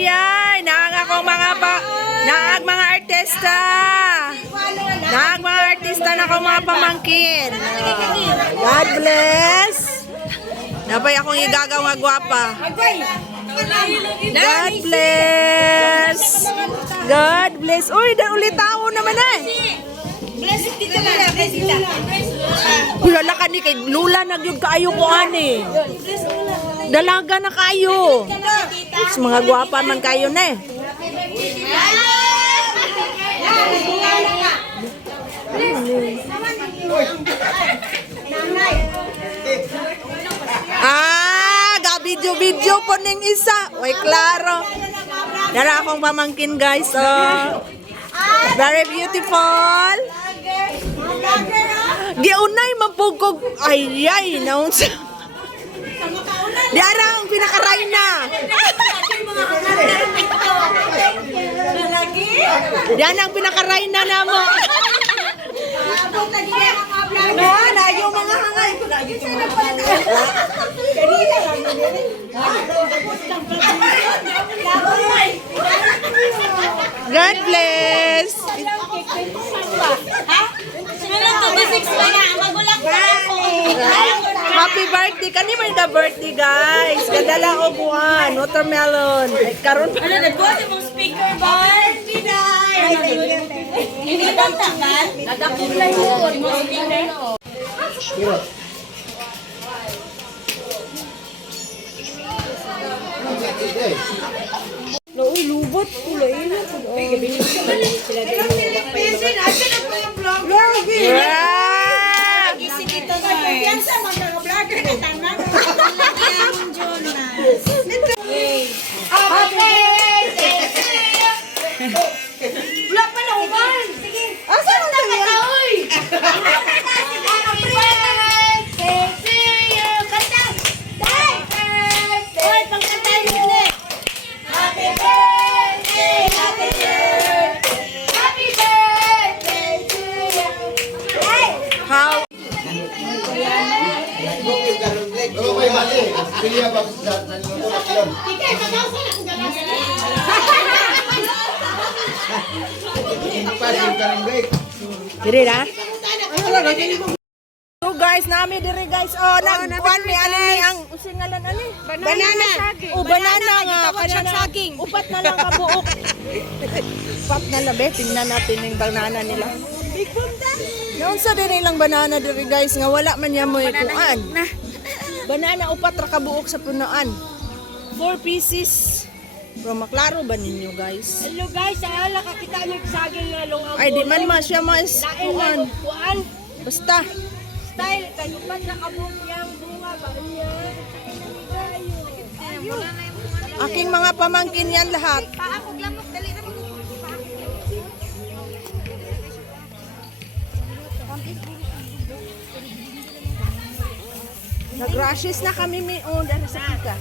Ayay, naang akong naag mga artista. Naag mga artista na akong mga pamangkin. God bless. Napay akong igagaw nga gwapa. God bless. God bless. Uy, ulit tao naman eh. Blessed dito na, blessed dito. Kulala ka ni kay Lula nagyug kaayo ko ani. Dalaga na kayo. Mga gwapa man kayo na eh. Video po ning isa. Way klaro. Dara akong pamangkin guys. Oh. Very beautiful. Giunay mapugkog. Ay, naunsa. Diara ang pinakaray na. Diyan ang pinakaray na namo. Na, yung mga hangay ko na. God bless. Happy birthday. Kani may the birthday guys. Kadala og buwan. Watermelon. Ay, karon pa. Ano, nagbuhat yung speaker bar? Hindi bang tanggal? Nagdakulay mo. Lubot. Kulay na. Gising ito na eh. Yan sa mga vlogger na tangan. Yung Jonas. Happy birthday to you. Wala pa na uban. Sige. Asa mo na kataoy? Happy birthday to you. Kanta. Oy, pangkanta yun ulit. Happy birthday. Happy birthday. Happy birthday to you. Hey. How? Diri na? So guys, nami diri guys. Oh, nagkuan mi ani ang usingalan ani? Banana. Oh, banana nga saging. Upat na lang ka buok. Upat na lang be, tingnan natin yung banana nila. Big bunda. Naunsa din ilang banana diri guys nga wala man niya mo kuan. Banana upat ra ka buok sa punuan. 4 pieces. Pero maklaro ba ninyo guys? Hello guys, ala kakita niyo saging nga long ang Ay di man siya mas kuan. kuan. Basta. Style kayo pa nakabuk yang bunga ba niya? Ayun. Aking mga pamangkin yan lahat. Paakog lamok dali na mo. Nag-rushes na kami mi dahil sa kita.